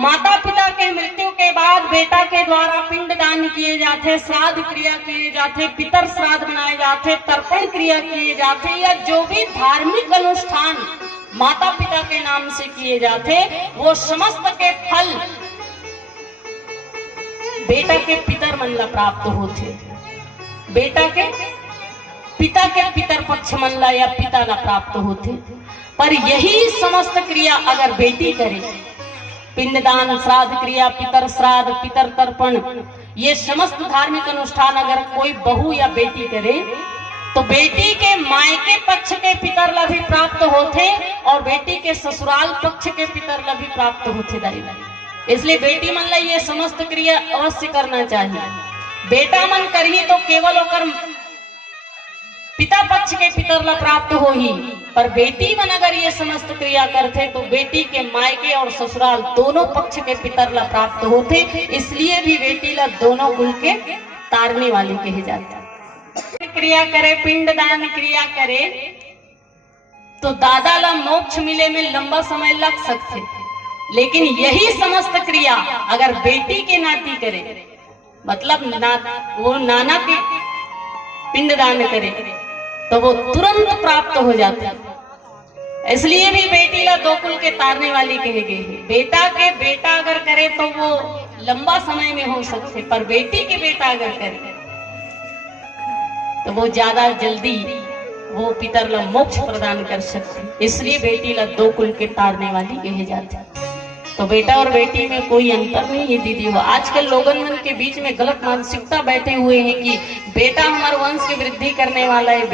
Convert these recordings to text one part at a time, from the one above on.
माता पिता के मृत्यु के बाद बेटा के द्वारा पिंडदान किए जाते, श्राद्ध क्रिया किए जाते, पितर श्राद्ध मनाए जाते, तर्पण क्रिया किए जाते, या जो भी धार्मिक अनुष्ठान माता पिता के नाम से किए जाते, वो समस्त के फल बेटा के पितर मनला प्राप्त होते। बेटा के पिता के पितर पक्ष मनला या पिता ला प्राप्त होते। पर यही समस्त क्रिया अगर बेटी करे, पिंडदान, श्राद्ध क्रिया, पितर श्राद्ध, पितर तर्पण, ये समस्त धार्मिक अनुष्ठान अगर कोई बहू या बेटी करे तो बेटी के मायके पक्ष के पितर ला भी प्राप्त होते और बेटी के ससुराल पक्ष के पितर ला भी प्राप्त होते दाई। इसलिए बेटी मन ला ये समस्त क्रिया अवश्य करना चाहिए। बेटा मन करही तो केवल होकर पिता पक्ष के पितर ला प्राप्त हो ही, पर बेटी मन अगर ये समस्त क्रिया करते तो बेटी के मायके और ससुराल दोनों पक्ष के पितर ला प्राप्त होते। इसलिए भी बेटी ला दोनों कुल के तारने वाली कहे जाता है। क्रिया करे, पिंडदान क्रिया करे तो दादा ला मोक्ष मिले में लंबा समय लग सकते, लेकिन यही समस्त क्रिया अगर बेटी के नाती करे, मतलब वो नाना के पिंडदान करे तो वो तुरंत प्राप्त हो जाता है। इसलिए भी बेटी ला दो कुल के तारने वाली कहे गई है। बेटा के बेटा अगर करे तो वो लंबा समय में हो सकते, पर बेटी के बेटा अगर करे तो वो ज्यादा जल्दी वो पितर ला मोक्ष प्रदान कर सकते। इसलिए बेटी ला दो कुल के तारने वाली कहे जाते हैं। तो बेटा और बेटी में कोई अंतर नहीं है दीदी। वो आजकल लोगन मन के बीच में गलत मानसिकता बैठे हुए हैं कि बेटा हमारे वंश की वृद्धि करने वाला है,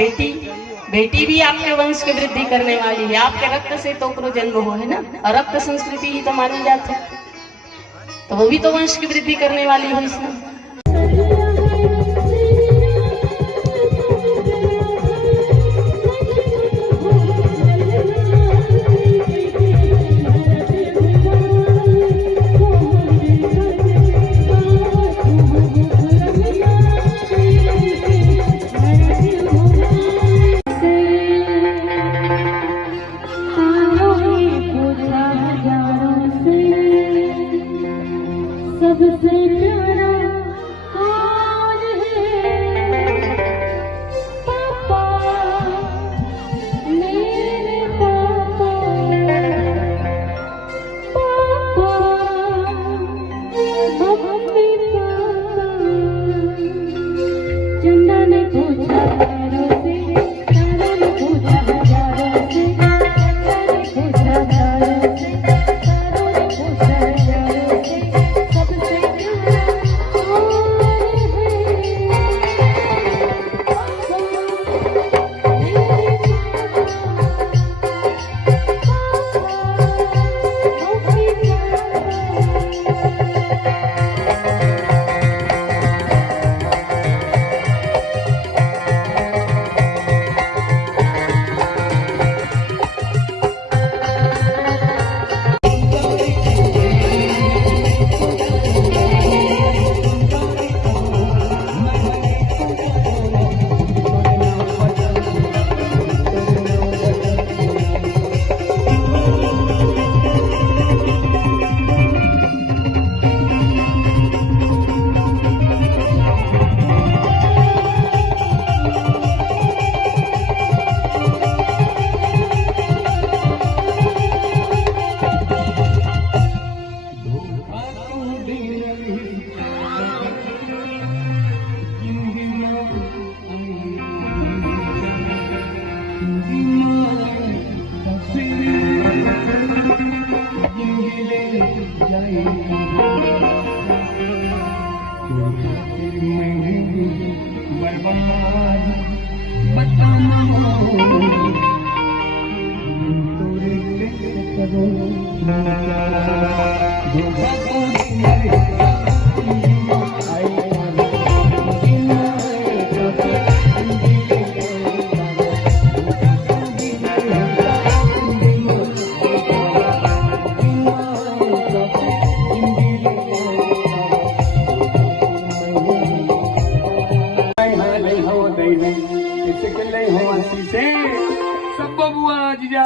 बेटी भी आपके वंश की वृद्धि करने वाली है। आपके रक्त से तो ओकरो जन्म हो है ना, और रक्त संस्कृति ही तो मानी जाती है, तो वो भी तो वंश की वृद्धि करने वाली है इसमें। सबसे प्यारा कौन है? पापा, मेरे पापा, पापा, मम्मी पापा। चंदा ने पूछा हजारों से, तारा ने पूछा हजारों से, चंदा ने पूछा हजारों से, तारों ने पूछा हजारों से। सब बबुआ जीजा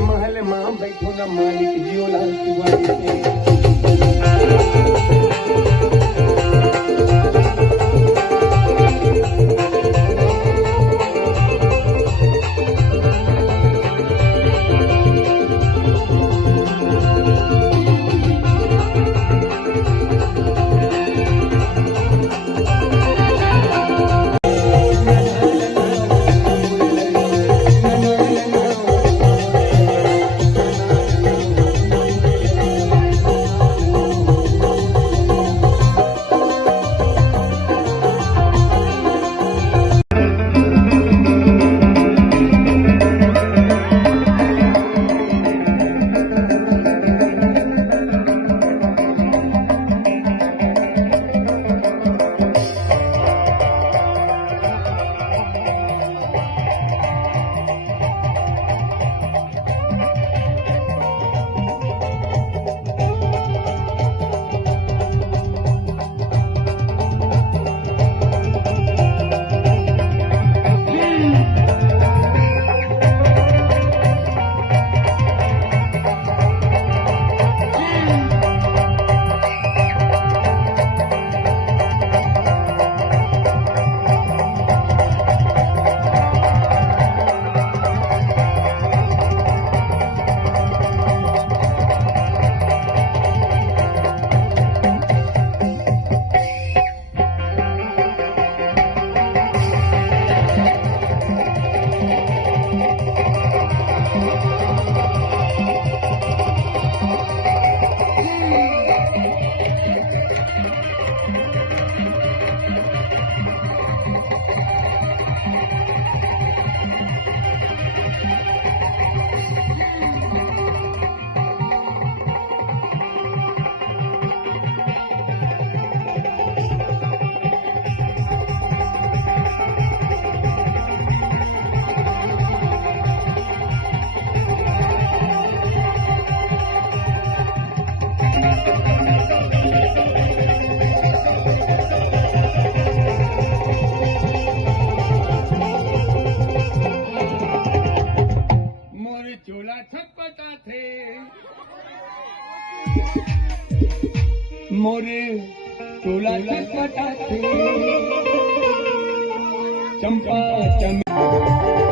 महल मां बैठो ना मालिक जियो लाल तिवारी से। मोरे फुलाच्या कटाचे चंपा चमेली